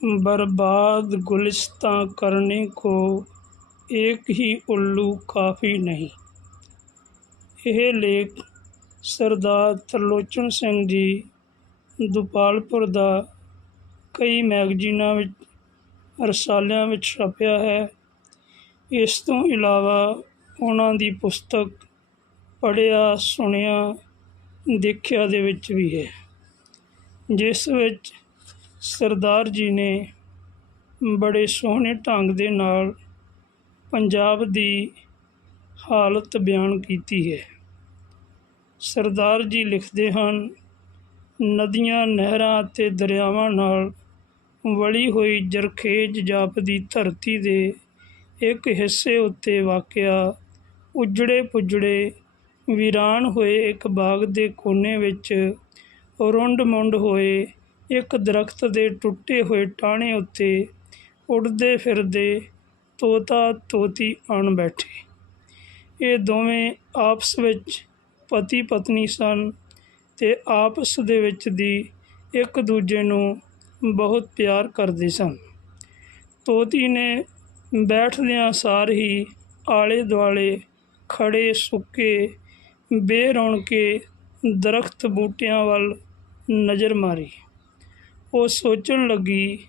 बर्बाद गुलिस्तां करने को ਇੱਕ ਹੀ ਉੱਲੂ ਕਾਫੀ ਨਹੀਂ ਇਹ ਲੇਖ ਸਰਦਾਰ ਤਰਲੋਚਨ ਸਿੰਘ ਜੀ ਦੁਪਾਲਪੁਰ ਦਾ ਕਈ ਮੈਗਜ਼ੀਨਾਂ ਵਿੱਚ ਰਸਾਲਿਆਂ ਵਿੱਚ ਛਪਿਆ ਹੈ ਇਸ ਤੋਂ ਇਲਾਵਾ ਉਹਨਾਂ ਦੀ ਪੁਸਤਕ ਪੜ੍ਹਿਆ ਸੁਣਿਆ ਦੇਖਿਆ ਦੇ ਵਿੱਚ ਵੀ ਹੈ ਜਿਸ ਵਿੱਚ ਸਰਦਾਰ ਜੀ ਨੇ ਬੜੇ ਸੋਹਣੇ ਢੰਗ ਦੇ ਨਾਲ ਪੰਜਾਬ ਦੀ ਹਾਲਤ ਬਿਆਨ ਕੀਤੀ ਹੈ। ਸਰਦਾਰ ਜੀ ਲਿਖਦੇ ਹਨ, ਨਦੀਆਂ, ਨਹਿਰਾਂ ਅਤੇ ਦਰਿਆਵਾਂ ਨਾਲ ਵਲੀ ਹੋਈ ਜਰਖੇਜ ਜਾਪਦੀ ਧਰਤੀ ਦੇ ਇੱਕ ਹਿੱਸੇ ਉੱਤੇ ਵਾਕਿਆ ਉਜੜੇ ਪੁਜੜੇ ਵੀਰਾਨ ਹੋਏ ਇੱਕ ਬਾਗ ਦੇ ਕੋਨੇ ਵਿੱਚ ਰੁੰਡ ਮੁੰਡ ਹੋਏ ਇੱਕ ਦਰਖਤ ਦੇ ਟੁੱਟੇ ਹੋਏ ਟਾਹਣੇ ਉੱਤੇ ਉੱਡਦੇ ਫਿਰਦੇ ਤੋਤਾ ਤੋਤੀ ਆਣ ਬੈਠੇ। ਇਹ ਦੋਵੇਂ ਆਪਸ ਵਿੱਚ ਪਤੀ ਪਤਨੀ ਸਨ ਤੇ ਆਪਸ ਦੇ ਵਿੱਚ ਦੀ ਇੱਕ ਦੂਜੇ ਨੂੰ ਬਹੁਤ ਪਿਆਰ ਕਰਦੇ ਸਨ। ਤੋਤੀ ਨੇ ਬੈਠਦਿਆਂ ਸਾਰ ਹੀ ਆਲੇ ਦੁਆਲੇ ਖੜੇ ਸੁੱਕੇ, ਬੇਰੌਣਕੇ ਦਰਖਤ ਬੂਟਿਆਂ ਵੱਲ ਨਜ਼ਰ ਮਾਰੀ। ਉਹ ਸੋਚਣ ਲੱਗੀ,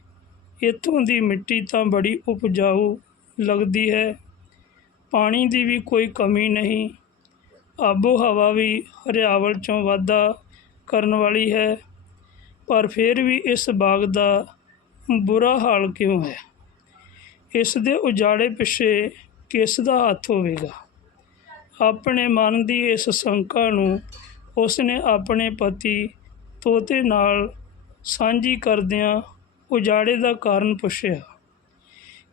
ਇੱਥੋਂ ਦੀ ਮਿੱਟੀ ਤਾਂ ਬੜੀ ਉਪਜਾਊ ਲੱਗਦੀ ਹੈ। ਪਾਣੀ ਦੀ ਵੀ ਕੋਈ ਕਮੀ ਨਹੀਂ। ਆਬੋ ਹਵਾ ਵੀ ਹਰਿਆਵਲ ਚੋਂ ਵਾਧਾ ਕਰਨ ਵਾਲੀ ਹੈ। ਪਰ ਫਿਰ ਵੀ ਇਸ ਬਾਗ ਦਾ ਬੁਰਾ ਹਾਲ ਕਿਉਂ ਹੈ? ਇਸ ਦੇ ਉਜਾੜੇ ਪਿੱਛੇ ਕਿਸ ਦਾ ਹੱਥ ਹੋਵੇਗਾ? ਆਪਣੇ ਮਨ ਦੀ ਇਸ ਸ਼ੰਕਾ ਨੂੰ ਉਸ ਨੇ ਆਪਣੇ ਪਤੀ ਤੋਤੇ ਨਾਲ ਸਾਂਝੀ ਕਰਦਿਆਂ ਉਜਾੜੇ ਦਾ ਕਾਰਨ ਪੁੱਛਿਆ।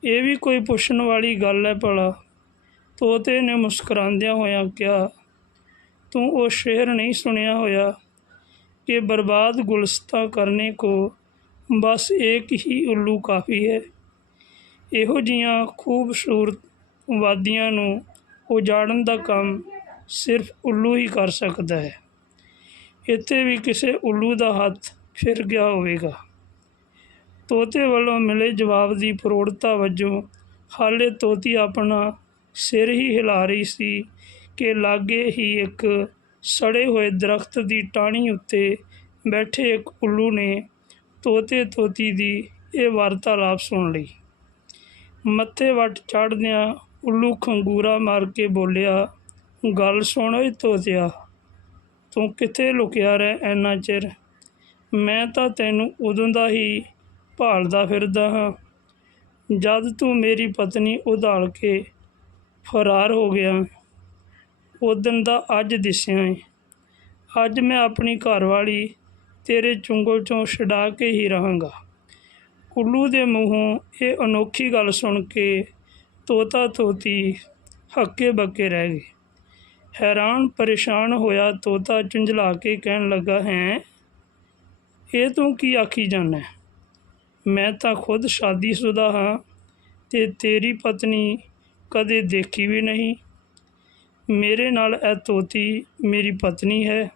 ਇਹ ਵੀ ਕੋਈ ਪੁੱਛਣ ਵਾਲੀ ਗੱਲ ਹੈ ਭਲਾ। ਤੋਤੇ ਨੇ ਮੁਸਕਰਾਉਂਦਿਆਂ ਹੋਇਆਂ ਕਿਹਾ, ਤੂੰ ਉਹ ਸ਼ੇਰ ਨਹੀਂ ਸੁਣਿਆ ਹੋਇਆ ਕਿ ਬਰਬਾਦ ਗੁਲਸਤਾ ਕਰਨੇ ਕੋ ਬਸ ਇੱਕ ਹੀ ਉੱਲੂ ਕਾਫੀ ਹੈ। ਇਹੋ ਜੀਆਂ ਖੂਬਸੂਰਤ ਵਾਦੀਆਂ ਨੂੰ ਉਜਾੜਨ ਦਾ ਕੰਮ ਸਿਰਫ ਉੱਲੂ ਹੀ ਕਰ ਸਕਦਾ ਹੈ। ਇੱਥੇ ਵੀ ਕਿਸੇ ਉੱਲੂ ਦਾ ਹੱਥ ਫਿਰ ਗਿਆ ਹੋਵੇਗਾ। ਤੋਤੇ ਵੱਲੋਂ ਮਿਲੇ ਜਵਾਬ ਦੀ ਪ੍ਰੋੜਤਾ ਵਜੋਂ ਹਾਲੇ ਤੋਤੀ ਆਪਣਾ ਸਿਰ ਹੀ ਹਿਲਾ ਰਹੀ ਸੀ ਕਿ ਲਾਗੇ ਹੀ ਇੱਕ ਸੜੇ ਹੋਏ ਦਰਖਤ ਦੀ ਟਾਹਣੀ ਉੱਤੇ ਬੈਠੇ ਇੱਕ ਉੱਲੂ ਨੇ ਤੋਤੇ ਤੋਤੀ ਦੀ ਇਹ ਵਾਰਤਾਲਾਪ ਸੁਣ ਲਈ। ਮੱਥੇ ਵੱਟ ਚੜ੍ਹਦਿਆਂ ਉੱਲੂ ਖੰਗੂਰਾ ਮਾਰ ਕੇ ਬੋਲਿਆ, ਗੱਲ ਸੁਣ ਓਏ ਤੋਤਿਆ, ਤੂੰ ਕਿੱਥੇ ਲੁਕਿਆ ਰਹਿ ਐਨਾ ਚਿਰ? ਮੈਂ ਤਾਂ ਤੈਨੂੰ ਉਦੋਂ ਦਾ ਹੀ ਭਾਲਦਾ ਫਿਰਦਾ ਹਾਂ, ਜਦ ਤੂੰ ਮੇਰੀ ਪਤਨੀ ਉਧਾਲ ਕੇ ਫਰਾਰ ਹੋ ਗਿਆ। ਉਦਣ ਦਾ ਅੱਜ ਦਿਸਿਆ ਏ। ਅੱਜ ਮੈਂ ਆਪਣੀ ਘਰਵਾਲੀ ਤੇਰੇ ਚੁੰਗਲ ਚੋਂ ਛਡਾ ਕੇ ਹੀ ਰਹਾਂਗਾ। ਉੱਲੂ ਦੇ ਮੂੰਹੋਂ ਇਹ ਅਨੋਖੀ ਗੱਲ ਸੁਣ ਕੇ ਤੋਤਾ ਤੋਤੀ ਹੱਕੇ ਬੱਕੇ ਰਹਿ ਗਏ। ਹੈਰਾਨ ਪਰੇਸ਼ਾਨ ਹੋਇਆ ਤੋਤਾ ਝੁੰਝਲਾ ਕੇ ਕਹਿਣ ਲੱਗਾ, ਹੈ? ਇਹ ਤੂੰ ਕੀ ਆਖੀ ਜਾਂਦਾ ਮੈਂ ਤਾਂ ਖੁਦ ਸ਼ਾਦੀशुदा ਹਾਂ ਤੇ ਤੇਰੀ ਪਤਨੀ ਕਦੇ ਦੇਖੀ ਵੀ ਨਹੀਂ। ਮੇਰੇ ਨਾਲ ਇਹ ਤੋਤੀ ਮੇਰੀ ਪਤਨੀ ਹੈ।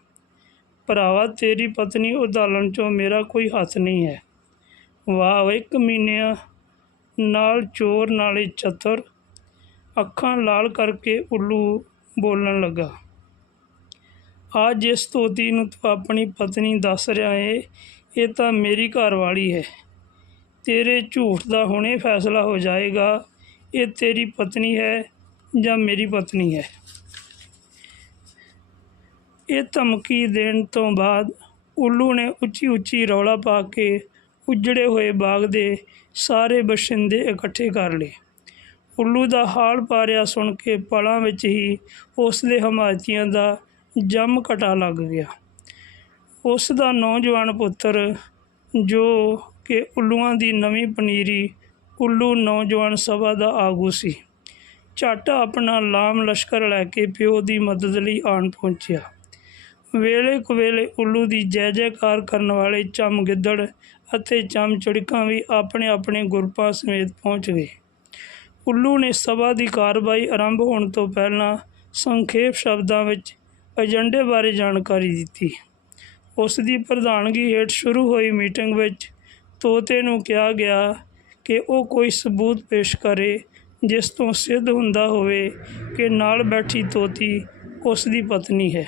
ਭਰਾਵਾ, ਤੇਰੀ ਪਤਨੀ ਉਧਾਲਣ ਚੋਂ ਮੇਰਾ ਕੋਈ ਹੱਥ ਨਹੀਂ ਹੈ। ਵਾਹ ਓਏ ਕਮੀਨਿਆ ਨਾਲ ਚੋਰ ਨਾਲੇ ਚਤਰ। ਅੱਖਾਂ ਲਾਲ ਕਰਕੇ ਉੱਲੂ ਬੋਲਣ ਲੱਗਾ। ਆ ਜਿਸ ਧੋਤੀ ਨੂੰ ਤੂੰ ਆਪਣੀ ਪਤਨੀ ਦੱਸ ਰਿਹਾ ਏ, ਇਹ ਤਾਂ ਮੇਰੀ ਘਰਵਾਲੀ ਹੈ। ਤੇਰੇ ਝੂਠ ਦਾ ਹੁਣੇ ਫੈਸਲਾ ਹੋ ਜਾਏਗਾ, ਇਹ ਤੇਰੀ ਪਤਨੀ ਹੈ ਜਾਂ ਮੇਰੀ ਪਤਨੀ ਹੈ। ਇਹ ਧਮਕੀ ਦੇਣ ਤੋਂ ਬਾਅਦ ਉੱਲੂ ਨੇ ਉੱਚੀ ਉੱਚੀ ਰੌਲਾ ਪਾ ਕੇ ਉਜੜੇ ਹੋਏ ਬਾਗ ਦੇ ਸਾਰੇ ਬਸ਼ਿੰਦੇ ਇਕੱਠੇ ਕਰ ਲਏ। ਉੱਲੂ ਦਾ ਹਾਲ ਪਾਰਿਆ ਸੁਣ ਕੇ ਪਲਾਂ ਵਿੱਚ ਹੀ ਉਸ ਦੇ ਹਮਾਇਤੀਆਂ ਦਾ ਜੰਮ ਘਟਾ ਲੱਗ ਗਿਆ। ਉਸ ਦਾ ਨੌਜਵਾਨ ਪੁੱਤਰ, ਜੋ ਕਿ ਉੱਲੂਆਂ ਦੀ ਨਵੀਂ ਪਨੀਰੀ ਉੱਲੂ ਨੌਜਵਾਨ ਸਭਾ ਦਾ ਆਗੂ ਸੀ, ਝੱਟ ਆਪਣਾ ਲਾਮ ਲਸ਼ਕਰ ਲੈ ਕੇ ਪਿਓ ਦੀ ਮਦਦ ਲਈ ਆਣ ਪਹੁੰਚਿਆ। ਵੇਲੇ ਕੁਵੇਲੇ ਉੱਲੂ ਦੀ ਜੈ ਜੈਕਾਰ ਕਰਨ ਵਾਲੇ ਚਮ ਗਿੱਦੜ ਅਤੇ ਚਮ ਚੜਕਾਂ ਵੀ ਆਪਣੇ ਆਪਣੇ ਗੁਰਪਾਂ ਸਮੇਤ ਪਹੁੰਚ ਗਏ। ਉੱਲੂ ਨੇ ਸਭਾ ਦੀ ਕਾਰਵਾਈ ਆਰੰਭ ਹੋਣ ਤੋਂ ਪਹਿਲਾਂ ਸੰਖੇਪ ਸ਼ਬਦਾਂ ਵਿੱਚ ਏਜੰਡੇ ਬਾਰੇ ਜਾਣਕਾਰੀ ਦਿੱਤੀ। ਉਸ ਦੀ ਪ੍ਰਧਾਨਗੀ ਹੇਠ ਸ਼ੁਰੂ ਹੋਈ ਮੀਟਿੰਗ ਵਿੱਚ ਤੋਤੇ ਨੂੰ ਕਿਹਾ ਗਿਆ ਕਿ ਉਹ ਕੋਈ ਸਬੂਤ ਪੇਸ਼ ਕਰੇ ਜਿਸ ਤੋਂ ਸਿੱਧ ਹੁੰਦਾ ਹੋਵੇ ਕਿ ਨਾਲ ਬੈਠੀ ਤੋਤੀ ਉਸ ਦੀ ਪਤਨੀ ਹੈ।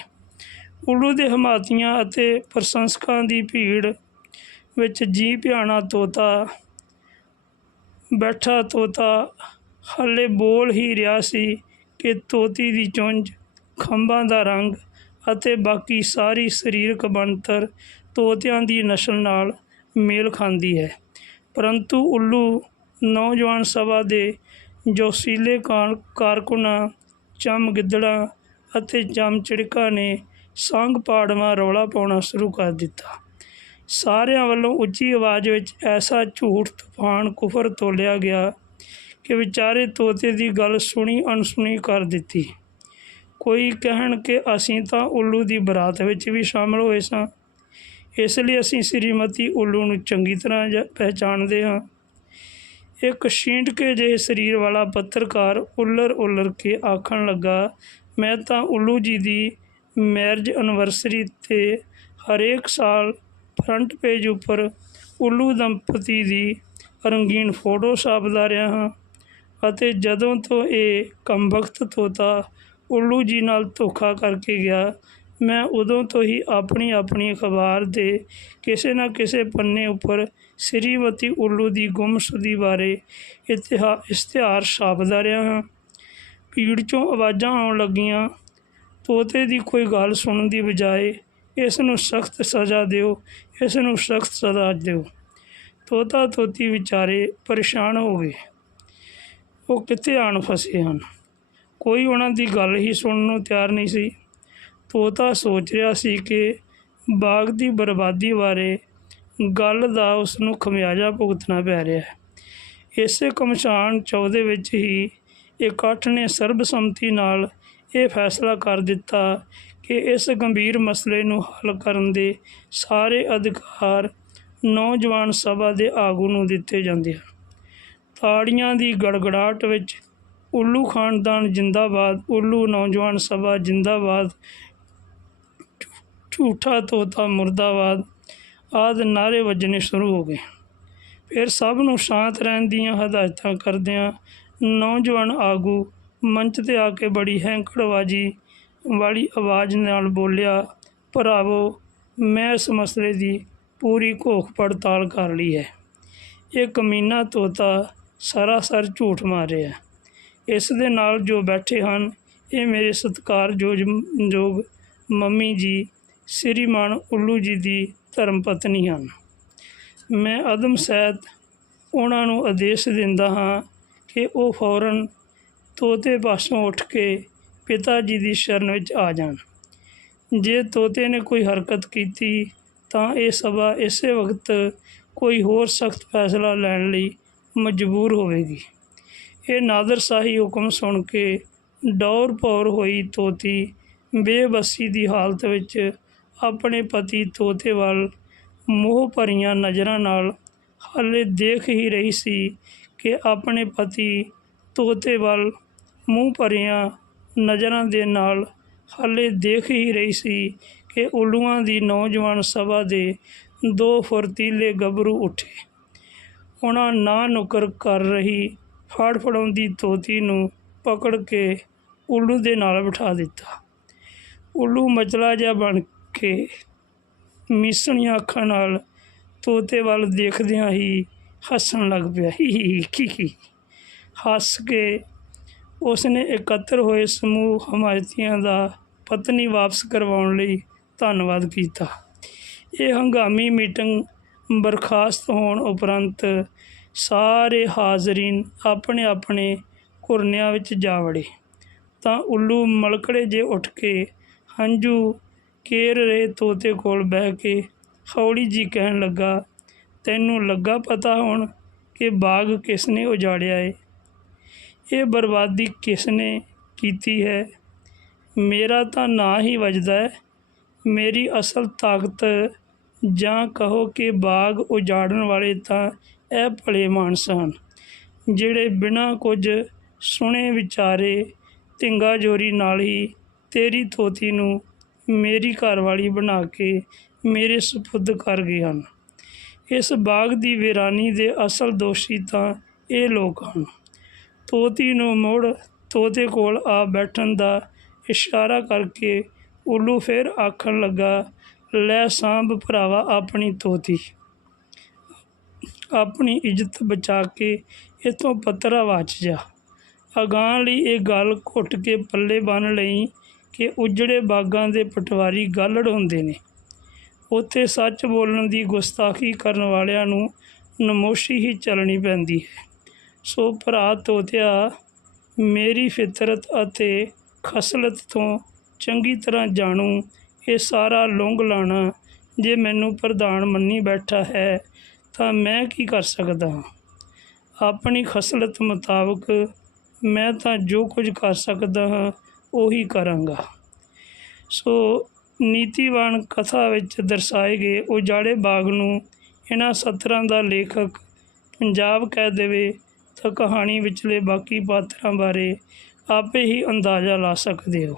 ਉਲੂ ਦੇ ਹਮਾਤੀਆਂ ਅਤੇ ਪ੍ਰਸ਼ੰਸਕਾਂ ਦੀ ਭੀੜ ਵਿੱਚ ਜੀ ਭਿਆਣਾ ਤੋਤਾ, ਬੈਠਾ ਤੋਤਾ ਹਾਲੇ ਬੋਲ ਹੀ ਰਿਹਾ ਸੀ ਕਿ ਤੋਤੀ ਦੀ ਚੁੰਝ ਖੰਭਾਂ ਦਾ ਰੰਗ ਅਤੇ ਬਾਕੀ ਸਾਰੀ ਸਰੀਰਕ ਬਣਤਰ ਤੋਤਿਆਂ ਦੀ ਨਸਲ ਨਾਲ ਮੇਲ ਖਾਂਦੀ ਹੈ। ਪਰੰਤੂ ਉੱਲੂ ਨੌਜਵਾਨ ਸਭਾ ਦੇ ਜੋਸ਼ੀਲੇ ਕਾਰ ਕਾਰਕੁਨਾਂ, ਚਮ ਗਿੱਦੜਾਂ ਅਤੇ ਚਮ ਚਿੜਕਾਂ ਨੇ ਸੰਗ ਪਾੜਵਾ ਰੌਲਾ ਪਾਉਣਾ ਸ਼ੁਰੂ ਕਰ ਦਿੱਤਾ। ਸਾਰਿਆਂ ਵੱਲੋਂ ਉੱਚੀ ਆਵਾਜ਼ ਵਿੱਚ ਐਸਾ ਝੂਠ, ਤੂਫਾਨ, ਕੁਫਰ ਤੋਲਿਆ ਗਿਆ ਕਿ ਵਿਚਾਰੇ ਤੋਤੇ ਦੀ ਗੱਲ ਸੁਣੀ ਅਣਸੁਣੀ ਕਰ ਦਿੱਤੀ। ਕੋਈ ਕਹਿਣ ਕਿ ਅਸੀਂ ਤਾਂ ਉੱਲੂ ਦੀ ਬਰਾਤ ਵਿੱਚ ਵੀ ਸ਼ਾਮਲ ਹੋਏ ਸਾਂ। ਇਸ ਲਈ ਅਸੀਂ ਸ੍ਰੀਮਤੀ ਉੱਲੂ ਨੂੰ ਚੰਗੀ ਤਰ੍ਹਾਂ ਜ- ਪਹਿਚਾਣਦੇ ਹਾਂ। ਇੱਕ ਛੀਂਟਕੇ ਜਿਹੇ ਸਰੀਰ ਵਾਲਾ ਪੱਤਰਕਾਰ ਉੱਲਰ ਉੱਲਰ ਕੇ ਆਖਣ ਲੱਗਾ, ਮੈਂ ਤਾਂ ਉੱਲੂ ਜੀ ਦੀ ਮੈਰਿਜ ਐਨਵਰਸਰੀ 'ਤੇ ਹਰੇਕ ਸਾਲ ਫਰੰਟ ਪੇਜ ਉੱਪਰ ਉੱਲੂ ਦੰਪਤੀ ਦੀ ਰੰਗੀਨ ਫੋਟੋ ਛਾਪਦਾ ਰਿਹਾ ਹਾਂ ਅਤੇ ਜਦੋਂ ਤੋਂ ਇਹ ਕਮਬਖਤ ਤੋਤਾ ਉੱਲੂ ਜੀ ਨਾਲ ਧੋਖਾ ਕਰਕੇ ਗਿਆ। ਮੈਂ ਉਦੋਂ ਤੋਂ ਹੀ ਆਪਣੀ ਆਪਣੀ ਅਖਬਾਰ ਦੇ ਕਿਸੇ ਨਾ ਕਿਸੇ ਪੰਨੇ ਉੱਪਰ ਸ੍ਰੀਮਤੀ ਉੱਲੂ ਦੀ ਗੁੰਮਸ਼ੁਦੀ ਬਾਰੇ ਇਤਿਹਾ, ਇਸ਼ਤਿਹਾਰ ਛਾਪਦਾ ਰਿਹਾ ਹਾਂ। ਭੀੜ 'ਚੋਂ ਆਵਾਜ਼ਾਂ ਆਉਣ ਲੱਗੀਆਂ। ਤੋਤੇ ਦੀ ਕੋਈ ਗੱਲ ਸੁਣਨ ਦੀ ਬਜਾਏ ਇਸ ਨੂੰ ਸਖਤ ਸਜ਼ਾ ਦਿਓ, ਇਸ ਨੂੰ ਸਖਤ ਸਜ਼ਾ ਦਿਓ। ਤੋਤਾ ਤੋਤੀ ਵਿਚਾਰੇ ਪਰੇਸ਼ਾਨ ਹੋ ਗਏ। ਉਹ ਕਿੱਥੇ ਆਣ ਫਸੇ ਹਨ? ਕੋਈ ਉਹਨਾਂ ਦੀ ਗੱਲ ਹੀ ਸੁਣਨ ਨੂੰ ਤਿਆਰ ਨਹੀਂ ਸੀ। ਤੋਤਾ ਸੋਚ ਰਿਹਾ ਸੀ ਕਿ ਬਾਗ ਦੀ ਬਰਬਾਦੀ ਬਾਰੇ ਗੱਲ ਦਾ ਉਸ ਨੂੰ ਖਮਿਆਜਾ ਭੁਗਤਣਾ ਪੈ ਰਿਹਾ ਹੈ। ਇਸੇ ਕਮਸ਼ਾਨ ਚੌਦੇ ਵਿੱਚ ਹੀ ਇਕੱਠ ਨੇ ਸਰਬਸੰਮਤੀ ਨਾਲ ਇਹ ਫੈਸਲਾ ਕਰ ਦਿੱਤਾ ਕਿ ਇਸ ਗੰਭੀਰ ਮਸਲੇ ਨੂੰ ਹੱਲ ਕਰਨ ਦੇ ਸਾਰੇ ਅਧਿਕਾਰ ਨੌਜਵਾਨ ਸਭਾ ਦੇ ਆਗੂ ਨੂੰ ਦਿੱਤੇ ਜਾਂਦੇ ਹਨ। ਤਾੜੀਆਂ ਦੀ ਗੜਗੜਾਹਟ ਵਿੱਚ ਉੱਲੂ ਖਾਨਦਾਨ ਜਿੰਦਾਬਾਦ, ਉੱਲੂ ਨੌਜਵਾਨ ਸਭਾ ਜਿੰਦਾਬਾਦ, ਝੂਠਾ ਤੋਤਾ ਮੁਰਦਾਬਾਦ ਆਦਿ ਨਾਅਰੇ ਵੱਜਣੇ ਸ਼ੁਰੂ ਹੋ ਗਏ। ਫਿਰ ਸਭ ਨੂੰ ਸ਼ਾਂਤ ਰਹਿਣ ਦੀਆਂ ਹਦਾਇਤਾਂ ਕਰਦਿਆਂ ਨੌਜਵਾਨ ਆਗੂ ਮੰਚ ਤੇ ਆ ਕੇ ਬੜੀ ਹੈਂਕੜਵਾਜੀ ਵਾਲੀ ਆਵਾਜ਼ ਨਾਲ ਬੋਲਿਆ, ਭਰਾਵੋ, ਮੈਂ ਇਸ ਮਸਲੇ ਦੀ ਪੂਰੀ ਘੋਖ ਪੜਤਾਲ ਕਰ ਲਈ ਹੈ। ਇਹ ਕਮੀਨਾ ਤੋਤਾ ਸਰਾਸਰ ਝੂਠ ਮਾਰ ਰਿਹਾ ਇਸ ਦੇ ਨਾਲ ਜੋ ਬੈਠੇ ਹਨ, ਇਹ ਮੇਰੇ ਸਤਿਕਾਰਯੋਗ ਯੋਗ ਮੰਮੀ ਜੀ, ਸ੍ਰੀਮਾਨ ਉੱਲੂ ਜੀ ਦੀ ਧਰਮ ਪਤਨੀ ਹਨ। ਮੈਂ ਅਦਮ ਸਹਿਤ ਉਹਨਾਂ ਨੂੰ ਆਦੇਸ਼ ਦਿੰਦਾ ਹਾਂ ਕਿ ਉਹ ਫੌਰਨ ਤੋਤੇ ਪਾਸੋਂ ਉੱਠ ਕੇ ਪਿਤਾ ਜੀ ਦੀ ਸ਼ਰਨ ਵਿੱਚ ਆ ਜਾਣ। ਜੇ ਤੋਤੇ ਨੇ ਕੋਈ ਹਰਕਤ ਕੀਤੀ, ਤਾਂ ਇਹ ਸਭਾ ਇਸੇ ਵਕਤ ਕੋਈ ਹੋਰ ਸਖਤ ਫੈਸਲਾ ਲੈਣ ਲਈ ਮਜਬੂਰ ਹੋਵੇਗੀ। ਇਹ ਨਾਦਰ ਸ਼ਾਹੀ ਹੁਕਮ ਸੁਣ ਕੇ ਡੌਰ ਪੌਰ ਹੋਈ ਤੋਤੀ, ਬੇਬਸੀ ਦੀ ਹਾਲਤ ਵਿੱਚ ਆਪਣੇ ਪਤੀ ਤੋਤੇ ਵੱਲ ਮੋਹ ਭਰੀਆਂ ਨਜ਼ਰਾਂ ਨਾਲ ਹਾਲੇ ਦੇਖ ਹੀ ਰਹੀ ਸੀ ਕਿ ਆਪਣੇ ਪਤੀ ਤੋਤੇ ਵੱਲ ਮੂੰਹ ਭਰੀਆਂ ਨਜ਼ਰਾਂ ਦੇ ਨਾਲ ਹਾਲੇ ਦੇਖ ਹੀ ਰਹੀ ਸੀ ਕਿ ਉੱਲੂਆਂ ਦੀ ਨੌਜਵਾਨ ਸਭਾ ਦੇ ਦੋ ਫੁਰਤੀਲੇ ਗੱਭਰੂ ਉੱਠੇ। ਉਹਨਾਂ ਨਾ ਨੁਕਰ ਕਰ ਰਹੀ ਫੜ ਫੜਾਉਂਦੀ ਤੋਤੀ ਨੂੰ ਪਕੜ ਕੇ ਉੱਲੂ ਦੇ ਨਾਲ ਬਿਠਾ ਦਿੱਤਾ। ਉੱਲੂ ਮਚਲਾ ਜਿਹਾ ਬਣ ਕੇ ਮਿਸਣੀਆਂ ਅੱਖਾਂ ਨਾਲ ਤੋਤੇ ਵੱਲ ਦੇਖਦਿਆਂ ਹੀ ਹੱਸਣ ਲੱਗ ਪਿਆ। ਹੀ ਕੀ? ਹੱਸ ਕੇ ਉਸਨੇ ਇਕੱਤਰ ਹੋਏ ਸਮੂਹ ਹਮਾਇਤੀਆਂ ਦਾ ਪਤਨੀ ਵਾਪਸ ਕਰਵਾਉਣ ਲਈ ਧੰਨਵਾਦ ਕੀਤਾ। ਇਹ ਹੰਗਾਮੀ ਮੀਟਿੰਗ ਬਰਖਾਸਤ ਹੋਣ ਉਪਰੰਤ ਸਾਰੇ ਹਾਜ਼ਰੀਨ ਆਪਣੇ ਆਪਣੇ ਘੁਰਨਿਆਂ ਵਿੱਚ ਜਾ ਵੜੇ। ਤਾਂ ਉੱਲੂ ਮਲਕੜੇ ਜੇ ਉੱਠ ਕੇ ਹੰਝੂ ਕੇਰ ਰਹੇ ਤੋਤੇ ਕੋਲ ਬਹਿ ਕੇ ਹੌਲੀ ਜੀ ਕਹਿਣ ਲੱਗਾ, ਤੈਨੂੰ ਲੱਗਾ ਪਤਾ ਹੁਣ ਕਿ ਬਾਗ ਕਿਸ ਨੇ ਉਜਾੜਿਆ ਏ? ਇਹ ਬਰਬਾਦੀ ਕਿਸ ਨੇ ਕੀਤੀ ਹੈ? ਮੇਰਾ ਤਾਂ ਨਾਂ ਹੀ ਵੱਜਦਾ ਹੈ। ਮੇਰੀ ਅਸਲ ਤਾਕਤ ਜਾਂ ਕਹੋ ਕਿ ਬਾਗ ਉਜਾੜਨ ਵਾਲੇ ਤਾਂ ਇਹ ਭਲੇ ਮਾਨਸ ਹਨ, ਜਿਹੜੇ ਬਿਨਾਂ ਕੁਝ ਸੁਣੇ ਵਿਚਾਰੇ ਧਿੰਗਾ ਜੋਰੀ ਨਾਲ ਹੀ ਤੇਰੀ ਤੋਤੀ ਨੂੰ ਮੇਰੀ ਘਰਵਾਲੀ ਬਣਾ ਕੇ ਮੇਰੇ ਸਪੁੱਦ ਕਰ ਗਏ ਹਨ। ਇਸ ਬਾਗ ਦੀ ਵੀਰਾਨੀ ਦੇ ਅਸਲ ਦੋਸ਼ੀ ਤਾਂ ਇਹ ਲੋਕ ਹਨ। ਤੋਤੀ ਨੂੰ ਮੁੜ ਤੋਤੇ ਕੋਲ ਆ ਬੈਠਣ ਦਾ ਇਸ਼ਾਰਾ ਕਰਕੇ ਉੱਲੂ ਫਿਰ ਆਖਣ ਲੱਗਾ, ਲੈ ਸਾਂਭ ਭਰਾਵਾ ਆਪਣੀ ਤੋਤੀ। ਆਪਣੀ ਇੱਜ਼ਤ ਬਚਾ ਕੇ ਇਥੋਂ ਪੱਤਰਾ ਵਾਚ ਜਾ। ਅਗਾਂਹ ਲਈ ਇਹ ਗੱਲ ਘੁੱਟ ਕੇ ਪੱਲੇ ਬੰਨ ਲਈ ਕਿ ਉਜੜੇ ਬਾਗਾਂ ਦੇ ਪਟਵਾਰੀ ਗਾਲੜ ਹੁੰਦੇ ਨੇ। ਉੱਥੇ ਸੱਚ ਬੋਲਣ ਦੀ ਗੁਸਤਾਖੀ ਕਰਨ ਵਾਲਿਆਂ ਨੂੰ ਨਮੋਸ਼ੀ ਹੀ ਚੱਲਣੀ ਪੈਂਦੀ ਹੈ। ਸੋ ਭਰਾ ਤੋਤਿਆ, ਮੇਰੀ ਫਿਤਰਤ ਅਤੇ ਖਸਲਤ ਤੋਂ ਚੰਗੀ ਤਰ੍ਹਾਂ ਜਾਣੂ, ਇਹ ਸਾਰਾ ਲੁੰਗ ਲਾਣਾ ਜੇ ਮੈਨੂੰ ਪ੍ਰਧਾਨ ਮੰਨੀ ਬੈਠਾ ਹੈ ਤਾਂ ਮੈਂ ਕੀ ਕਰ ਸਕਦਾ ਹਾਂ? ਆਪਣੀ ਖਸਲਤ ਮੁਤਾਬਕ ਮੈਂ ਤਾਂ ਜੋ ਕੁਝ ਕਰ ਸਕਦਾ ਹਾਂ, ਉਹੀ ਕਰਾਂਗਾ। ਸੋ ਨੀਤੀਵਾਨ ਕਥਾ ਵਿੱਚ ਦਰਸਾਏ ਗਏ ਉਜਾੜੇ ਬਾਗ ਨੂੰ ਇਹਨਾਂ ਸਤਰਾਂ ਦਾ ਲੇਖਕ ਪੰਜਾਬ ਕਹਿ ਦੇਵੇ ਤਾਂ ਕਹਾਣੀ ਵਿਚਲੇ ਬਾਕੀ ਪਾਤਰਾਂ ਬਾਰੇ ਆਪੇ ਹੀ ਅੰਦਾਜ਼ਾ ਲਾ ਸਕਦੇ ਹੋ।